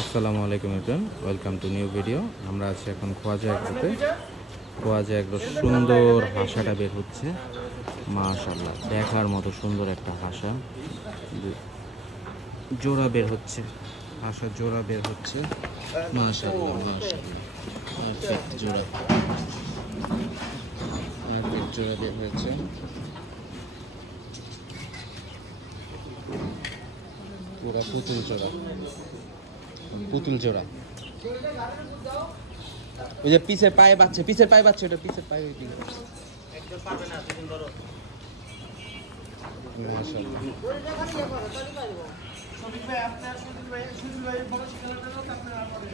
আসসালামু আলাইকুম everyone, welcome to new video. আমরা আছি এখন খোয়াজা এগ্রোতে। খোয়াজা এগ্রো সুন্দর হাঁসাটা বের হচ্ছে, মাশাআল্লাহ দেখার মতো সুন্দর একটা হাঁসা জোড়া বের হচ্ছে, হাঁসা জোড়া বের হচ্ছে, মাশাআল্লাহ মাশাআল্লাহ পারফেক্ট জোড়া, পারফেক্ট জোড়া বের হয়েছে। পুরা পুতুল জোড়া, পুতুল জোড়া। ওই যে পিছের পায়ে বাচ্চা, পিছের পায়ে বাচ্চা, ওটা পিছের পায়ে ওই দিকে একদম পারবে না, তুমি ধরো। মাশাআল্লাহ সবিক ভাই, আপনার সবিক ভাই বড় শিকারটা দাও, আপনার আর পরে